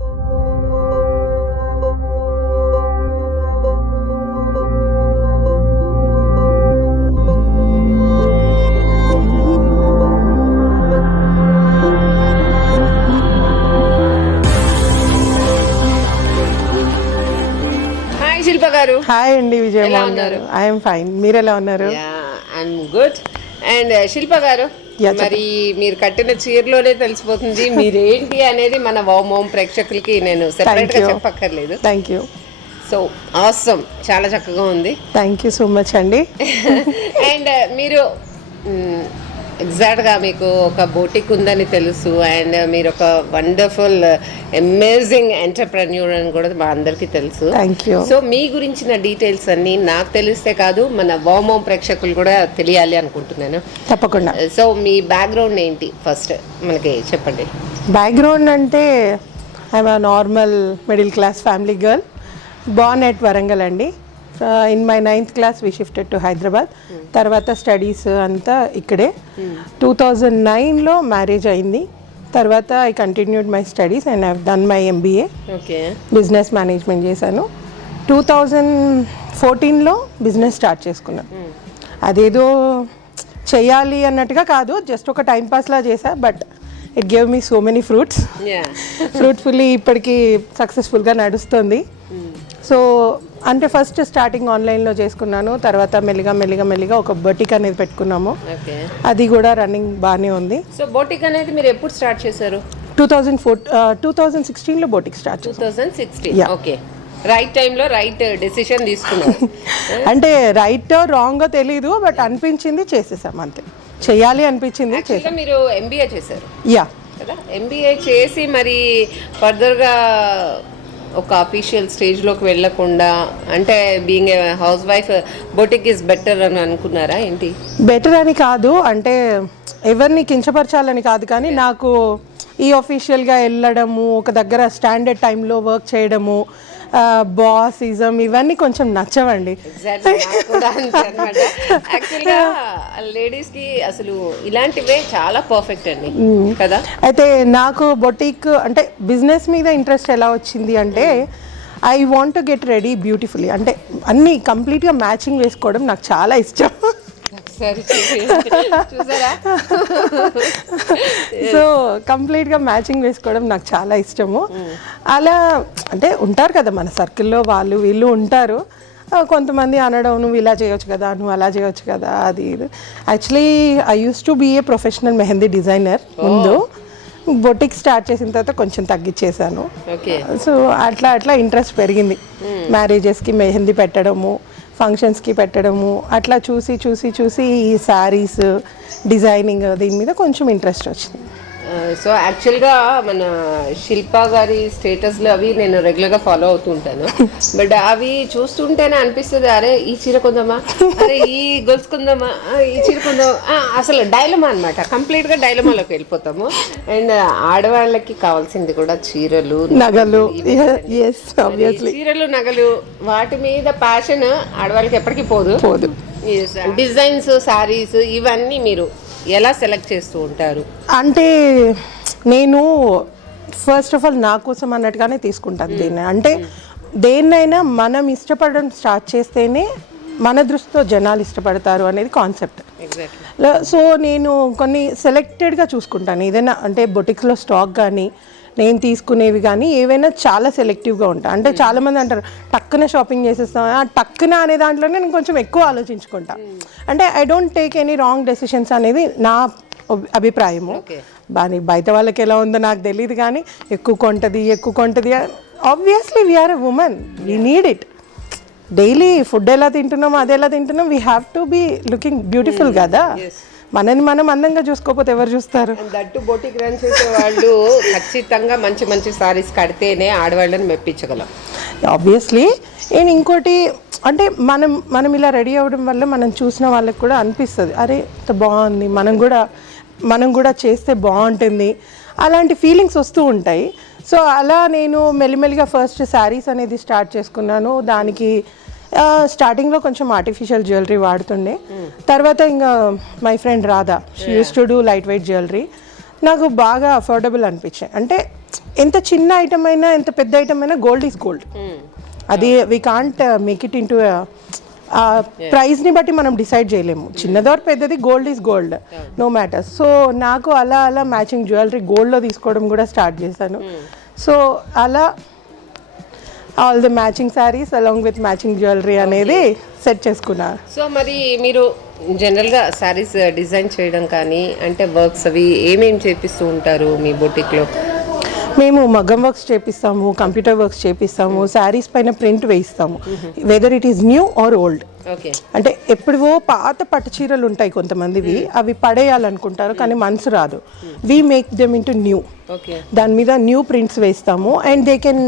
Hi అండి విజయ గారు. I'm fine, మీరు ఎలా ఉన్నారు? I'm good. అండ్ శిల్ప గారు, మరి మీరు కట్టిన చీరలోనే తెలిసిపోతుంది మీరేంటి అనేది మన వామోం ప్రేక్షకులకి నేను సెపరేట్ గా చెప్పక్కర్లేదు. Thank you. సో ఆసమ్, చాలా చక్కగా ఉంది. థ్యాంక్ యూ సో మచ్ అండి. అండ్ మీరు ఎగ్జాక్ట్గా మీకు ఒక బోటిక్ ఉందని తెలుసు, అండ్ మీరు ఒక వండర్ఫుల్ అమేజింగ్ ఎంటర్ప్రెన్యూర్ అని కూడా మా అందరికీ తెలుసు. Thank you. సో మీ గురించిన డీటెయిల్స్ అన్ని నాకు తెలిస్తే కాదు, మన వామోం ప్రేక్షకులు కూడా తెలియాలి అనుకుంటున్నాను. తప్పకుండా. సో మీ బ్యాక్గ్రౌండ్ ఏంటి ఫస్ట్ మనకి చెప్పండి. బ్యాక్గ్రౌండ్ అంటే I'm normal middle class family girl, born at Warangal అండి. In my 9th class we shifted to Hyderabad. తర్వాత స్టడీస్ అంతా ఇక్కడే. 2009లో మ్యారేజ్ అయింది. తర్వాత I continued my studies and I done my MBA. Business management చేశాను. 2014లో బిజినెస్ స్టార్ట్ చేసుకున్నాను. అదేదో చెయ్యాలి అన్నట్టుగా కాదు, జస్ట్ ఒక టైం పాస్లా చేశా. But it gave me so many fruits. Fruitfully ఇప్పటికీ సక్సెస్ఫుల్గా నడుస్తుంది. సో అంటే ఫస్ట్ స్టార్టింగ్ ఆన్లైన్లో చేసుకున్నాను. తర్వాత మెల్లిగా ఒక బొటిక్ అనేది పెట్టుకున్నాము. అది కూడా రన్నింగ్ బాగానే ఉంది. సో బొటిక్ అనేది మీరు ఎప్పుడు స్టార్ట్ చేశారు? 2016లో బొటిక్ స్టార్ట్ చేశాను. 2016. ఓకే, రైట్ టైంలో రైట్ డెసిషన్ తీసుకున్నారు. అంటే రైట్ రాంగ్ తెలీదు, బట్ అనిపించింది చేసేసాం అంతే. చెయ్యాలి అనిపించింది చేసాం. మీరు MBA చేశారు? యా కదా. MBA చేసి మరి ఫర్దర్గా ఒక అఫీషియల్ స్టేజ్లోకి వెళ్ళకుండా, అంటే being a house wife boutique is better అని అనుకున్నారా ఏంటి? బెటర్ అని కాదు, అంటే ఎవరిని కించపరచాలని కాదు, కానీ నాకు ఈ అఫీషియల్గా వెళ్ళడము, ఒక దగ్గర స్టాండర్డ్ టైంలో వర్క్ చేయడము, బాసిజం ఇవన్నీ కొంచెం నచ్చవండి. యాక్చువల్గా లేడీస్ కి అసలు ఇలాంటివే చాలా పర్ఫెక్ట్ అండి కదా. అయితే నాకు బొటిక్ అంటే బిజినెస్ మీద ఇంట్రెస్ట్ ఎలా వచ్చింది అంటే, I want to get ready beautifully. అంటే అన్నీ కంప్లీట్గా మ్యాచింగ్ వేసుకోవడం నాకు చాలా ఇష్టం. సో కంప్లీట్గా మ్యాచింగ్ వేసుకోవడం నాకు చాలా ఇష్టము. అలా అంటే ఉంటారు కదా మన సర్కిల్లో వాళ్ళు వీళ్ళు ఉంటారు. కొంతమంది అనడం, నువ్వు ఇలా చేయొచ్చు కదా, నువ్వు అలా చేయొచ్చు కదా, అది ఇది. Actually I use to be a professional mehndi designer ముందు. బొటిక్ స్టార్ట్ చేసిన తర్వాత కొంచెం తగ్గించేసాను. సో అట్లా ఇంట్రెస్ట్ పెరిగింది. మ్యారేజెస్కి మెహందీ పెట్టడము, ఫంక్షన్స్కి పెట్టడము, అట్లా చూసి ఈ శారీస్ డిజైనింగ్ దీని మీద కొంచెం ఇంట్రెస్ట్ వచ్చింది. సో యాక్చువల్గా మన శిల్ప గారి స్టేటస్లో అవి నేను రెగ్యులర్గా ఫాలో అవుతూ ఉంటాను. బట్ అవి చూస్తుంటేనే అనిపిస్తుంది, అరే ఈ చీర కొందామా, అరే ఈ గొలుసు కొందామా, ఈ చీర కొందామా. అసలు డైలమా అనమాట, కంప్లీట్గా డైలమాలోకి వెళ్ళిపోతాము. అండ్ ఆడవాళ్ళకి కావాల్సింది కూడా చీరలు, నగలు. చీరలు, నగలు, వాటి మీద ప్యాషన్ ఆడవాళ్ళకి ఎప్పటికీ పోదు. డిజైన్స్, శారీస్ ఇవన్నీ మీరు ఎలా సెలెక్ట్ చేస్తూ ఉంటారు? అంటే నేను ఫస్ట్ ఆఫ్ ఆల్ నా కోసం అన్నట్టుగానే తీసుకుంటాను దీన్ని. అంటే దేన్నైనా మనం ఇష్టపడడం స్టార్ట్ చేస్తేనే మన దృష్టితో జనాలు ఇష్టపడతారు అనేది కాన్సెప్ట్. సో నేను కొన్ని సెలెక్టెడ్గా చూసుకుంటాను. ఏదైనా అంటే బొటిక్స్లో స్టాక్ కానీ నేను తీసుకునేవి కానీ ఏవైనా చాలా సెలెక్టివ్గా ఉంటాను. అంటే చాలామంది అంటారు టక్కున షాపింగ్ చేసేస్తాం, టక్కున అనే దాంట్లోనే నేను కొంచెం ఎక్కువ ఆలోచించుకుంటా. అంటే I don't take any wrong decisions అనేది నా అభిప్రాయము. బయట వాళ్ళకి ఎలా ఉందో నాకు తెలియదు, కానీ ఎక్కువ కొంటది. Obviously we're a women, we need it. Daily food ఎలా తింటున్నాం, అది ఎలా తింటున్నాం, we have to be looking beautiful కదా. మనని మనం అందంగా చూసుకోకపోతే ఎవరు చూస్తారు? దట్టు బొటిక్ రన్ చేసే వాళ్ళు ఖచ్చితంగా మంచి సారీస్ కడితేనే ఆడవాళ్ళని మెప్పించగలం. ఆబ్వియస్లీ. నేను ఇంకోటి అంటే మనం ఇలా రెడీ అవ్వడం వల్ల మనం చూసిన వాళ్ళకి కూడా అనిపిస్తుంది, అరే ఇంత బాగుంది, మనం కూడా చేస్తే బాగుంటుంది, అలాంటి ఫీలింగ్స్ వస్తూ ఉంటాయి. సో అలా నేను మెల్లిమెల్లిగా ఫస్ట్ శారీస్ అనేది స్టార్ట్ చేసుకున్నాను. దానికి స్టార్టింగ్లో కొంచెం ఆర్టిఫిషియల్ జ్యువెలరీ వాడుతుండే. తర్వాత ఇంకా my friend Radha, she use to do light weight jewellery. నాకు బాగా అఫోర్డబుల్ అనిపించాయి. అంటే ఎంత చిన్న ఐటమ్ అయినా ఎంత పెద్ద ఐటమ్ అయినా గోల్డ్ ఈజ్ గోల్డ్. అది we can't make it into ప్రైస్ని బట్టి మనం డిసైడ్ చేయలేము. చిన్నదో పెద్దది gold is gold, no matters. So నాకు అలా మ్యాచింగ్ జ్యువెలరీ గోల్డ్లో తీసుకోవడం కూడా స్టార్ట్ చేశాను. సో అలా all the matching saris along with matching jewellery అనేది సెట్ చేసుకున్నారు. సో మరి మీరు జనరల్గా శారీస్ డిజైన్ చేయడం కానీ అంటే వర్క్స్ అవి ఏమేమి చేపిస్తూ ఉంటారు మీ బొటిక్లో? మేము మగ్గం వర్క్స్ చేపిస్తాము, కంప్యూటర్ వర్క్స్ చేపిస్తాము, శారీస్ పైన ప్రింట్ వేయిస్తాము, whether it is new or old. అంటే ఎప్పుడో పాత పట్టు చీరలు ఉంటాయి కొంతమందివి, అవి పడేయాలనుకుంటారు కానీ మనసు రాదు. We make them into new. దాని మీద న్యూ ప్రింట్స్ వేస్తాము అండ్ దే కెన్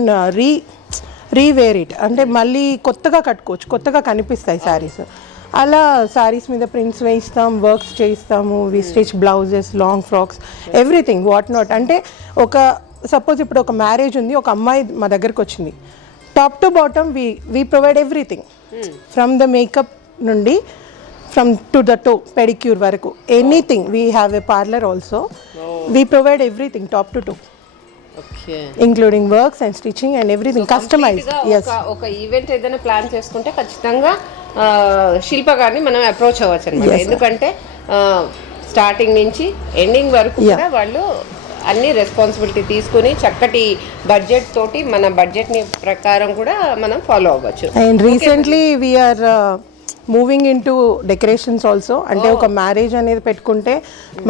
రీవేర్ ఇట్, అంటే మళ్ళీ కొత్తగా కట్టుకోవచ్చు, కొత్తగా కనిపిస్తాయి శారీస్. అలా శారీస్ మీద ప్రింట్స్ వేయిస్తాం, వర్క్స్ చేయిస్తాము, we stitch blouses, long frocks, everything what not. అంటే ఒక సపోజ్ ఇప్పుడు ఒక మ్యారేజ్ ఉంది, ఒక అమ్మాయి మా దగ్గరకు వచ్చింది, top to bottom we provide everything from the makeup నుండి, from to the toe pedicure వరకు, anything. We have a parlour also, we provide everything top to toe, including works and stitching and everything customise. ఒక event ఏదైనా plan చేసుకుంటే ఖచ్చితంగా శిల్ప గారిని మనం approach అవ్వచ్చు అనమాట. ఎందుకంటే స్టార్టింగ్ నుంచి ఎండింగ్ వరకు కూడా వాళ్ళు అన్ని రెస్పాన్సిబిలిటీ తీసుకుని చక్కటి బడ్జెట్ తోటి మన బడ్జెట్ని ప్రకారం కూడా మనం ఫాలో అవ్వచ్చు. And recently we're moving in to decorations also. అంటే ఒక మ్యారేజ్ అనేది పెట్టుకుంటే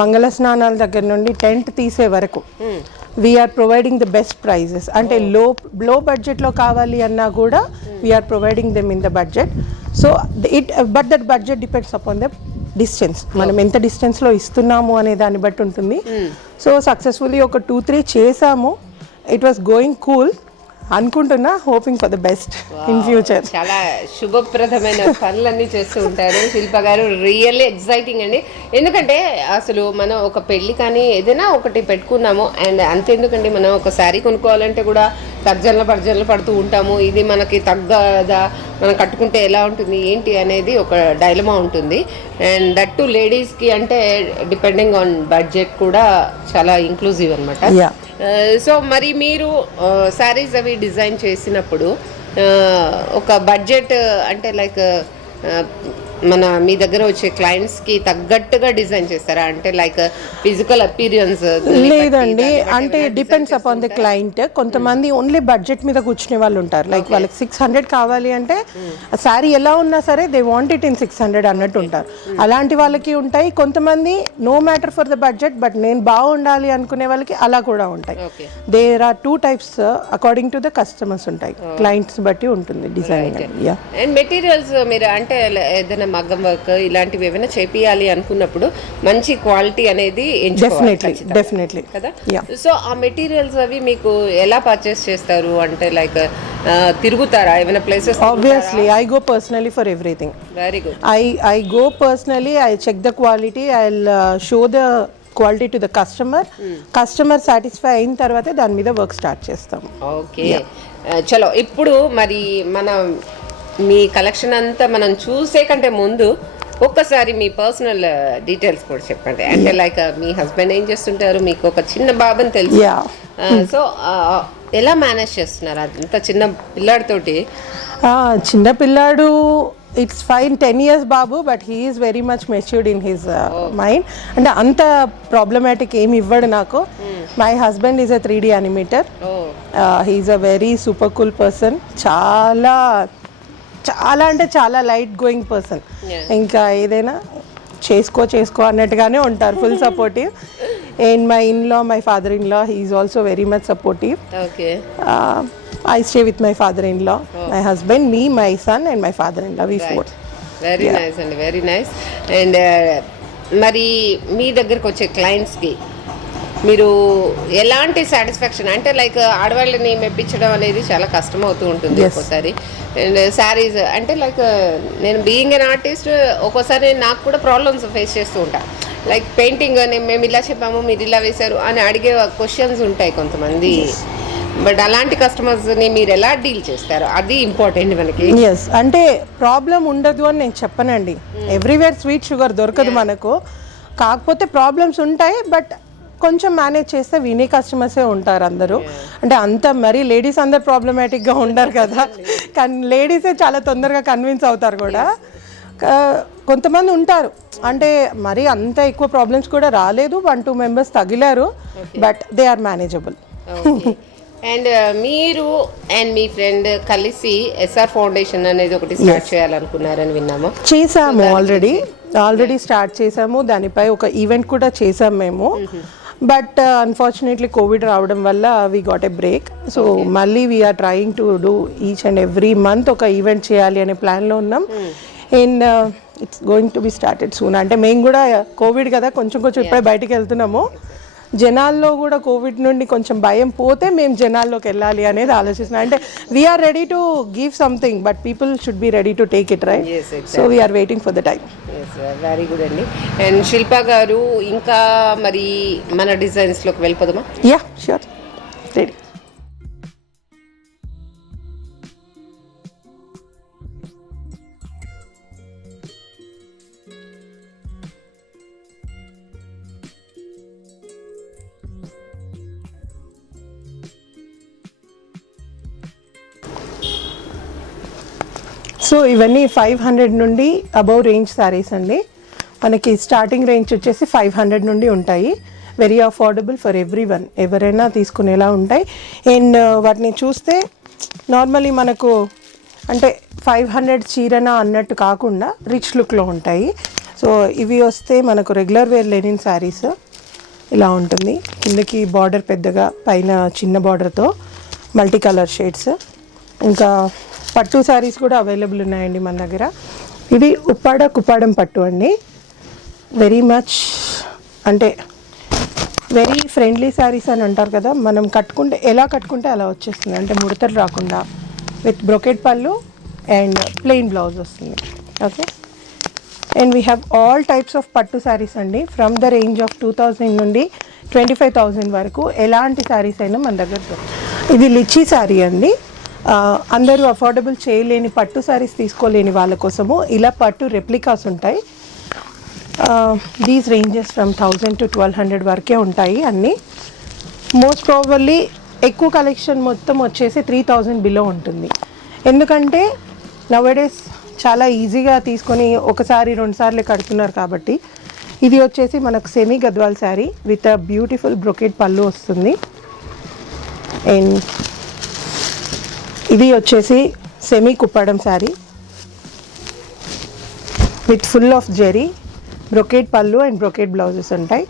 మంగళ స్నానాల దగ్గర నుండి టెంట్ తీసే వరకు we're providing the best prices. అంటే లో బడ్జెట్లో కావాలి అన్నా కూడా we're providing them in the budget. So but that budget depends upon the distance, మనం ఎంత డిస్టెన్స్లో ఇస్తున్నాము అనే దాన్ని బట్టి ఉంటుంది. సో సక్సెస్ఫుల్లీ ఒక 2-3 చేసాము. ఇట్ వాస్ గోయింగ్ కూల్ అనుకుంటున్నా, hoping for the best in future. చాలా శుభప్రదమైన పనులన్నీ చేస్తూ ఉంటారు శిల్ప గారు. రియల్లీ ఎక్సైటింగ్ అండి. ఎందుకంటే అసలు మనం ఒక పెళ్ళి కానీ ఏదైనా ఒకటి పెట్టుకున్నాము అండ్ అంతెందుకండి, మనం ఒక శారీ కొనుక్కోవాలంటే కూడా తర్జనలు పడుతూ ఉంటాము. ఇది మనకి తగ్గదా, మనం కట్టుకుంటే ఎలా ఉంటుంది ఏంటి అనేది ఒక డైలమా ఉంటుంది. అండ్ దట్ టు లేడీస్కి అంటే డిపెండింగ్ ఆన్ బడ్జెట్ కూడా చాలా ఇంక్లూజివ్ అనమాట. సో మరి మీరు శారీస్ అవి డిజైన్ చేసినప్పుడు ఒక బడ్జెట్ అంటే లైక్ మన మీ దగ్గర వచ్చే క్లయింట్స్కి తగ్గట్టుగా డిజైన్ చేస్తారా? అంటే లైక్ ఫిజికల్ అపీరియన్స్? లేదండి, అంటే డిపెండ్స్ అపాన్ ది క్లయింట్. కొంతమంది ఓన్లీ బడ్జెట్ మీద కూర్చునే వాళ్ళు ఉంటారు. లైక్ వాళ్ళకి 600 కావాలి అంటే శారీ ఎలా ఉన్నా సరే దే వాంట్ ఇట్ ఇన్ 600 అన్నట్టు ఉంటారు. అలాంటి వాళ్ళకి ఉంటాయి. కొంతమంది no matter for the budget but నేను బాగుండాలి అనుకునే వాళ్ళకి అలా కూడా ఉంటాయి. There are 2 types according to the customers ఉంటాయి, క్లయింట్స్ బట్టి ఉంటుంది డిజైనింగ్. అండ్ మెటీరియల్స్ మీరు అంటే ఏదైనా మగ్గం వర్క్ ఇలాంటివి ఏమైనా చేపియాలి అనుకున్నప్పుడు మంచి క్వాలిటీ అనేది డెఫినెట్లీ కదా. సో ఆ మెటీరియల్స్ అవి మీకు ఎలా పర్చేస్ చేస్తారు? అంటే లైక్ తిరుగుతారా ఏమైనా places? Obviously I go personally for everything. Very good. I go personally, I check the quality, I show the quality to the customer satisfy అయిన తర్వాత దాని మీద వర్క్ స్టార్ట్ చేస్తాం. ఓకే, చలో ఇప్పుడు మరి మనం మీ కలెక్షన్ అంతా మనం చూసే కంటే ముందు ఒక్కసారి మీ పర్సనల్ డీటెయిల్స్ కూడా చెప్పండి. అంటే లైక్ మీ హస్బెండ్ ఏం చేస్తుంటారు, మీకు ఒక చిన్న బాబుని తెలుసు, సో ఎలా మేనేజ్ చేస్తున్నారు అంత చిన్న పిల్లాడితోటి? చిన్న పిల్లాడు it's fine, 10 years Babu, but he is very much matured in his mind. అంటే అంత ప్రాబ్లమాటిక్ ఏమి ఇవ్వడు నాకు. My husband is a 3D animator. He is a very super cool person. చాలా అంటే చాలా లైట్ గోయింగ్ పర్సన్. ఇంకా ఏదైనా చేసుకో అన్నట్టుగానే ఉంటారు, full supportive. And my in-law, my father-in-law, he is also very much supportive. Okay. I stay with my father-in-law, my husband, me, my son and my father-in-law, we 4. Very nice and very nice. And మరి మీ దగ్గరకు వచ్చే క్లయింట్స్కి మీరు ఎలాంటి satisfaction, అంటే like ఆడవాళ్ళని మెప్పించడం అనేది చాలా కష్టం అవుతూ ఉంటుంది ఒక్కోసారి. అండ్ శారీస్ అంటే లైక్ నేను బీయింగ్ ఎన్ ఆర్టిస్ట్ ఒక్కోసారి నాకు కూడా ప్రాబ్లమ్స్ ఫేస్ చేస్తూ ఉంటాను. లైక్ పెయింటింగ్ మేము ఇలా చెప్పాము మీరు ఇలా వేశారు అని అడిగే క్వశ్చన్స్ ఉంటాయి కొంతమంది. బట్ అలాంటి కస్టమర్స్ని మీరు ఎలా డీల్ చేస్తారు, అది ఇంపార్టెంట్ మనకి. ఎస్, అంటే ప్రాబ్లం ఉండదు అని నేను చెప్పనండి. ఎవ్రీవేర్ స్వీట్ షుగర్ దొరకదు మనకు. కాకపోతే ప్రాబ్లమ్స్ ఉంటాయి, బట్ కొంచెం మేనేజ్ చేస్తే వినే కస్టమర్సే ఉంటారు అందరూ. అంటే అంత మరీ లేడీస్ అందరు ప్రాబ్లమాటిక్గా ఉండరు కదా, కానీ లేడీసే చాలా తొందరగా కన్విన్స్ అవుతారు కూడా. కొంతమంది ఉంటారు అంటే మరీ అంత ఎక్కువ ప్రాబ్లమ్స్ కూడా రాలేదు, 1-2 మెంబర్స్ తగిలారు, but they are manageable. And మీరు అండ్ mi ఫ్రెండ్ కలిసి SR ఫౌండేషన్ అనేది ఒకటి స్టార్ట్ చేయాలనుకున్నారని విన్నాము. చేసాము, ఆల్రెడీ స్టార్ట్ చేసాము. దానిపై ఒక ఈవెంట్ కూడా చేసాము మేము. బట్ అన్ఫార్చునేట్లీ కోవిడ్ రావడం వల్ల we got a break. So మళ్ళీ we're trying to do each and every month ఒక ఈవెంట్ చేయాలి అనే ప్లాన్లో ఉన్నాం. And it's going to be started soon. అంటే మేము కూడా కోవిడ్ కదా కొంచెం ఇప్పుడే బయటికి వెళ్తున్నాము. జనాల్లో కూడా కోవిడ్ నుండి కొంచెం భయం పోతే మేము జనాల్లోకి వెళ్ళాలి అనేది ఆలోచిస్తున్నాం. అంటే we're ready to give something, but people should be ready to take it, right? So we're waiting for the time. Very good అండి. అండ్ శిల్ప గారు, ఇంకా మరి మన డిజైన్స్లోకి వెళ్ళిపోదామా? Yeah, sure, ready. సో ఇవన్నీ 500 నుండి అబౌవ్ రేంజ్ శారీస్ అండి. మనకి స్టార్టింగ్ రేంజ్ వచ్చేసి 500 నుండి ఉంటాయి. Very affordable for every one, ఎవరైనా తీసుకునేలా ఉంటాయి. అండ్ వాటిని చూస్తే నార్మలీ మనకు అంటే 500 చీరనా అన్నట్టు కాకుండా రిచ్ లుక్లో ఉంటాయి. సో ఇవి వస్తే మనకు రెగ్యులర్ వేర్ లెనిన్ శారీస్ ఇలా ఉంటుంది. కిందకి బార్డర్ పెద్దగా, పైన చిన్న బార్డర్తో మల్టీ కలర్ షేడ్స్. ఇంకా పట్టు శారీస్ కూడా అవైలబుల్ ఉన్నాయండి మన దగ్గర. ఇది కుప్పాడం పట్టు అండి. వెరీ మచ్ అంటే వెరీ ఫ్రెండ్లీ శారీస్ అని అంటారు కదా, మనం కట్టుకుంటే ఎలా కట్టుకుంటే అలా వచ్చేస్తుంది. అంటే ముడతలు రాకుండా, విత్ బ్రొకెట్ పళ్ళు అండ్ ప్లెయిన్ బ్లౌజ్ వస్తుంది. Okay. And we have all types of పట్టు శారీస్ అండి, ఫ్రమ్ ద రేంజ్ ఆఫ్ 2000 నుండి 25,000 వరకు ఎలాంటి శారీస్ అయినా మన దగ్గర దొరుకుతాయి. ఇది లిచీ శారీ అండి. అందరూ అఫోర్డబుల్ చేయలేని పట్టు శారీస్ తీసుకోలేని వాళ్ళ కోసము ఇలా పట్టు రెప్లికాస్ ఉంటాయి. దీస్ రేంజెస్ ఫ్రమ్ 1000 to 1200 వరకే ఉంటాయి అన్నీ. మోస్ట్ ప్రాబబ్లీ ఎక్కువ కలెక్షన్ మొత్తం వచ్చేసి 3000 బిలో ఉంటుంది. ఎందుకంటే నౌడేస్ చాలా ఈజీగా తీసుకొని ఒకసారి 2 సార్లు కడుతున్నారు కాబట్టి. ఇది వచ్చేసి మనకు semi Gadwal sari with a beautiful brocade పళ్ళు వస్తుంది. అండ్ ఇది వచ్చేసి semi Kuppadam sari with full of zari, brocade పళ్ళు అండ్ బ్రొకెట్ బ్లౌజెస్ ఉంటాయి.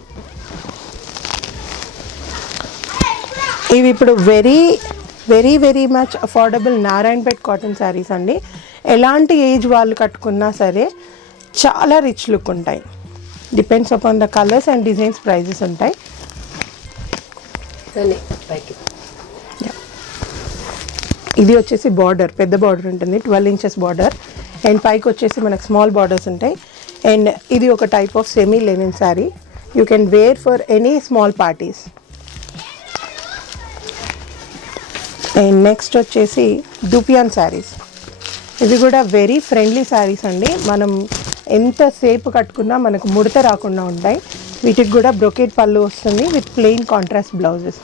ఇవి ఇప్పుడు very very very much affordable Narayanpet cotton saris అండి. ఎలాంటి ఏజ్ వాళ్ళు కట్టుకున్నా సరే చాలా రిచ్ లుక్ ఉంటాయి. Depends upon the colours and designs, prices ఉంటాయి. ఇది వచ్చేసి బార్డర్, పెద్ద బార్డర్ ఉంటుంది, 12 inches బార్డర్. అండ్ పైకి వచ్చేసి మనకు స్మాల్ బార్డర్స్ ఉంటాయి. అండ్ ఇది ఒక type of semi linen sari. You can wear for any small parties. And next వచ్చేసి దూపియాన్ శారీస్. ఇవి కూడా వెరీ ఫ్రెండ్లీ శారీస్ అండి. మనం ఎంతసేపు కట్టుకున్నా మనకు ముడత రాకుండా ఉంటాయి. వీటికి కూడా బ్రొకెట్ పళ్ళు వస్తుంది with plain contrast blouses.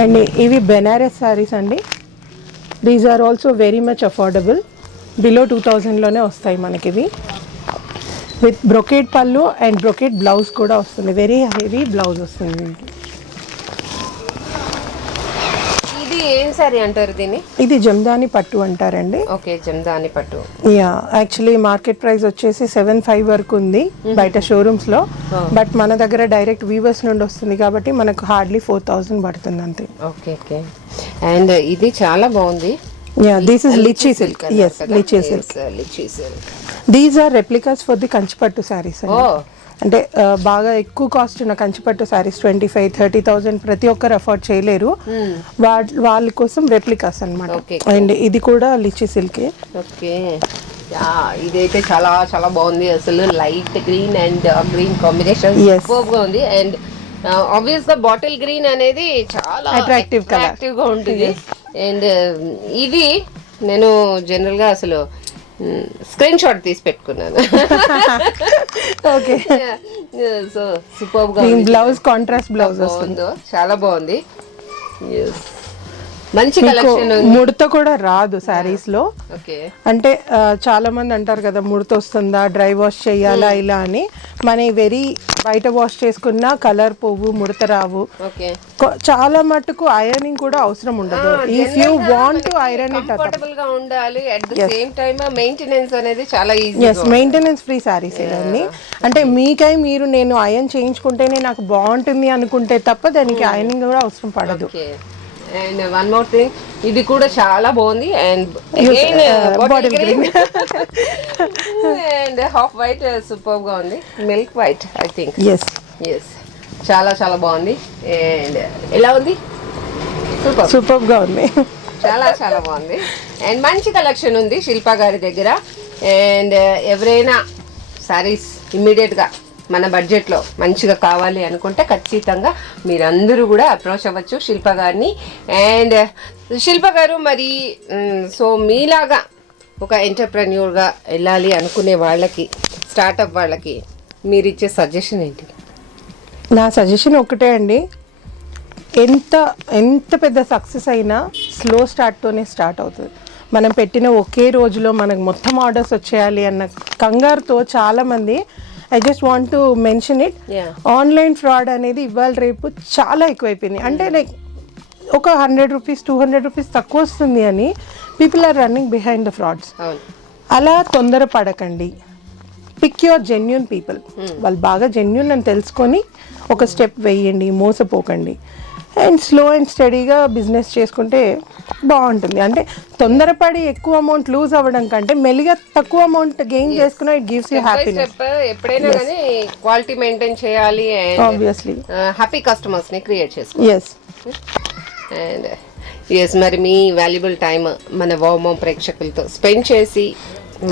And ఇవి బెనారస్ శారీస్ అండి. These are also very much affordable, below 2000లోనే వస్తాయి మనకి ఇవి, విత్ బ్రొకెట్ పళ్ళు అండ్ బ్రొకెట్ బ్లౌజ్ కూడా వస్తుంది. వెరీ హెవీ బ్లౌజ్ వస్తుంది. ఇది ఏం సారీ అంటారు దీన్ని? ఇది జమ్దాని పట్టు అంటారండి. ఓకే, జమ్దాని పట్టు. యా, యాక్చువల్లీ మార్కెట్ ప్రైస్ వచ్చేసి 7,500 వరకు ఉంది బయట షోరూమ్స్ లో. బట్ మన దగ్గర డైరెక్ట్ వీవర్స్ నుండి వస్తుంది కాబట్టి మనకు హార్డ్లీ 4,000 పడుతుంది అంతే. Okay okay. అండ్ ఇది చాలా బాగుంది. Yeah, this is lychee silk. Yes, lychee silk. Lychee silk. These are replicas for the Kanchipattu sarees. అంటే బాగా ఎక్కువ కాస్ట్ ఉన్న కంచిపట్టు సారీస్ 25,000-30,000 ప్రతి ఒక్కరు అఫోర్డ్ చేయలేరు. వాళ్ళ కోసం రెప్లికాస్ అన్నమాట. అండ్ ఇది కూడా లిచీ సిల్కే. ఓకే, ఇదైతే చాలా చాలా బాగుంది అసలు. Light green and green combination సూపర్గా ఉంది. అండ్ ఆబ్వియస్ గా బాటిల్ గ్రీన్ అనేది చాలా అట్రాక్టివ్ గా ఉంటుంది. అండ్ ఇది నేను జనరల్ గా అసలు స్క్రీన్ షాట్ తీసి పెట్టుకున్నాను. ఓకే, సో సూపర్ గా బ్లౌజ్ కాంట్రాస్ట్ బ్లౌజ్ వస్తుంది, చాలా బాగుంది. మంచి కలెక్షన్ ముడత కూడా రాదు శారీస్ లో. ఓకే, అంటే చాలా మంది అంటారు కదా ముడత వస్తుందా, డ్రై వాష్ చేయాలా ఇలా అని. మన వెరీ బయట వాష్ చేసుకున్న కలర్ పోవు, ముడత రావు. ఓకే, చాలా మటుకు ఐరనింగ్ కూడా అవసరం ఉండదు. If you want to iron it comfortable గా ఉండాలి, at the same time maintenance అనేది చాలా easy. Yes, maintenance free saris ఇవన్నీ. అంటే మీకై మీరు నేను ఐరన్ చేయించుకుంటేనే నాకు బాగుంటుంది అనుకుంటే తప్ప దానికి ఐరనింగ్ కూడా అవసరం పడదు. అండ్ వన్ మోర్ థింగ్, ఇది కూడా చాలా బాగుంది. And bottle green and half white super గా ఉంది, milk white I think. Yes yes, చాలా చాలా బాగుంది. అండ్ ఎలా ఉంది? సూపర్ గా ఉంది, చాలా చాలా బాగుంది. అండ్ మంచి కలెక్షన్ ఉంది శిల్పా గారి దగ్గర. అండ్ ఎవరైనా సారీస్ ఇమ్మీడియట్గా మన బడ్జెట్లో మంచిగా కావాలి అనుకుంటే ఖచ్చితంగా మీరందరూ కూడా అప్రోచ్ అవ్వచ్చు శిల్ప గారిని. అండ్ శిల్ప గారు, మరి సో మీలాగా ఒక ఎంటర్ప్రెన్యూర్గా వెళ్ళాలి అనుకునే వాళ్ళకి, స్టార్టప్ వాళ్ళకి మీరు ఇచ్చే సజెషన్ ఏంటి? నా సజెషన్ ఒకటే అండి, ఎంత పెద్ద సక్సెస్ అయినా స్లో స్టార్ట్తోనే స్టార్ట్ అవుతుంది. మనం పెట్టిన ఒకే రోజులో మనకు మొత్తం ఆర్డర్స్ వచ్చేయాలి అన్న కంగారుతో చాలామంది, I just want to mention it, online fraud అనేది ఇవాళ రేపు చాలా ఎక్కువైపోయింది. అంటే లైక్ ఒక 100 రూపీస్ 200 రూపీస్ తక్కువ వస్తుంది అని people are running behind the frauds. అలా తొందర పడకండి, పిక్ యువర్ జెన్యూన్ పీపుల్. వాళ్ళు బాగా జెన్యూన్ అని తెలుసుకొని ఒక స్టెప్ వేయండి, మోసపోకండి. అండ్ స్లో అండ్ స్టడీగా బిజినెస్ చేసుకుంటే బాగుంటుంది. అంటే తొందరపడి ఎక్కువ అమౌంట్ లూజ్ అవ్వడం కంటే మెల్లిగా తక్కువ అమౌంట్ గెయిన్ చేసుకున్నా ఇట్ గివ్స్ యూ హ్యాపీనెస్. ఎప్పుడైనా కానీ క్వాలిటీ మెయింటైన్ చేయాలి, ఆబ్వియస్లీ హ్యాపీ కస్టమర్స్ ని క్రియేట్ చేసుకోవాలి. ఎస్ అండ్ ఎస్, మరి మీ వాల్యుబుల్ టైం మన వామో ప్రేక్షకులతో స్పెండ్ చేసి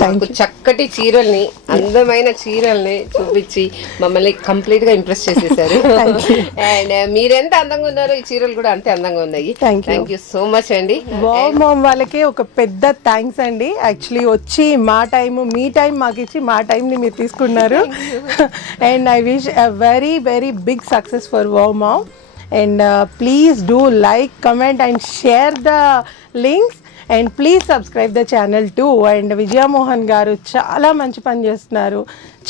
మాకు చక్కటి చీరల్ని, అందమైన చీరల్ని చూపించి మమ్మల్ని కంప్లీట్ గా ఇంప్రెస్ చేసేసారు. అండ్ మీరెంత అందంగా ఉన్నారో ఈ చీరలు కూడా అంతే అందంగా ఉన్నాయి. థ్యాంక్ యూ సో మచ్ అండి. వావ్ వాళ్ళకి ఒక పెద్ద థ్యాంక్స్ అండి. యాక్చువల్లీ వచ్చి మీ టైం మాకు ఇచ్చి మా టైంని మీరు తీసుకున్నారు. And I wish a very very big success for wow mom. And please do like, comment and share the links. And please subscribe the channel too. And Vijayamohan garu చాలా మంచి పని చేస్తున్నారు,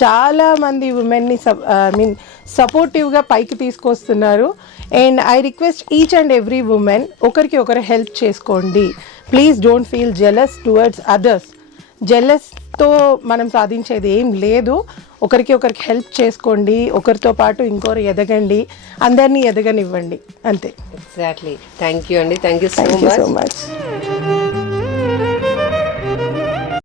చాలామంది ఉమెన్ని సపోర్టివ్గా పైకి తీసుకొస్తున్నారు. And I request each and every women, ఒకరికి ఒకరు హెల్ప్ చేసుకోండి. Please don't feel jealous towards others. జెలస్తో మనం సాధించేది ఏం లేదు. ఒకరికి హెల్ప్ చేసుకోండి, ఒకరితో పాటు ఇంకొకరు ఎదగండి, అందరినీ ఎదగనివ్వండి, అంతే. ఎగ్జాక్ట్లీ. థ్యాంక్ యూ అండి, థ్యాంక్ యూ సో మచ్.